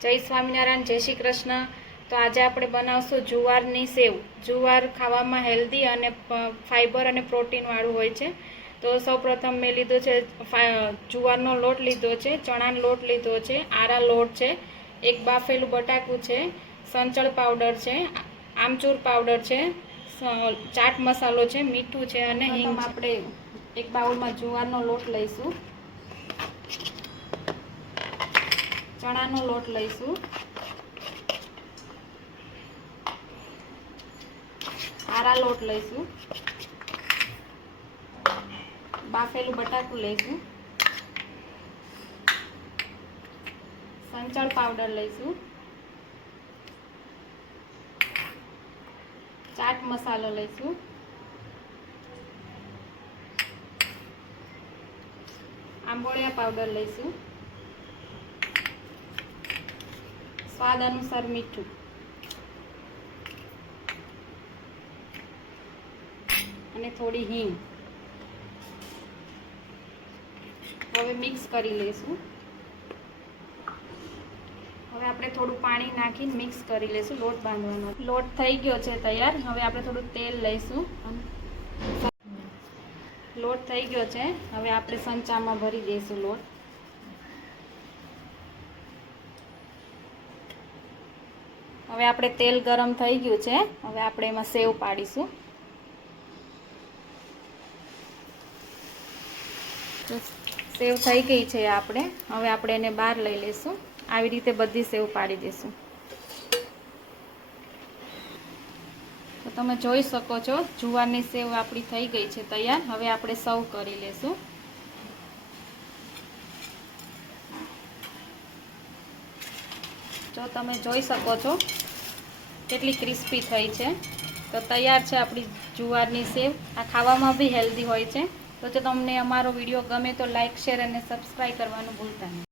જય સ્વામિનારાયણ જય શ્રી કૃષ્ણ. તો આજે આપણે બનાવશું જુવારની સેવ. જુવાર ખાવામાં હેલ્ધી અને ફાઇબર ફાઈબર અને પ્રોટીનવાળું હોય છે. તો સૌપ્રથમ મેં લીધો છે જુવારનો લોટ લીધો છે ચણાનો લોટ લીધો છે આરા લોટ છે એક બાફેલું બટાકું છે સંચળ પાવડર છે આમચૂર પાવડર છે ચાટ મસાલો છે મીઠું છે અને હિંગ આપણે એક બાઉલમાં જુવારનો લોટ લઈશું. ચણાનો લોટ લઈશું. આરા લોટ લઈશું. બાફેલું બટાકું લઈશું. સંચળ પાવડર લઈશું. ચાટ મસાલો લઈશું. આંબોળિયા પાવડર લઈશું. સ્વાદ અનુસાર મીઠું. અને થોડી હિંગ. હવે મિક્સ કરી લઈશું. હવે આપણે થોડું પાણી નાખીને મિક્સ કરી લઈશું લોટ બાંધવાનો. લોટ થઈ ગયો છે તૈયાર. હવે આપણે થોડું તેલ લઈશું. લોટ થઈ ગયો છે. હવે આપણે સંચામાં ભરી દઈશું લોટ. હવે આપણે તેલ ગરમ થઈ ગયું છે. હવે આપણે એમાં સેવ પાડીશું. સેવ થઈ ગઈ છે આપણે. હવે આપણે એને બહાર લઈ લઈશું. આવી રીતે બધી સેવ પાડી દઈશું. તો તમે જોઈ શકો છો, જુવારની સેવ આપણી થઈ ગઈ છે તૈયાર. હવે આપણે સર્વ કરી લઈશું. જો તમે જોઈ શકો છો, કેટલી ક્રિસ્પી થઈ છે. તો તૈયાર છે આપણી જુવારની સેવ. આ ખાવામાં બી હેલ્ધી હોય છે. તો જો તમને અમારો વીડિયો ગમે તો લાઇક શેર અને સબસ્ક્રાઈબ કરવાનું ભૂલતા નહીં.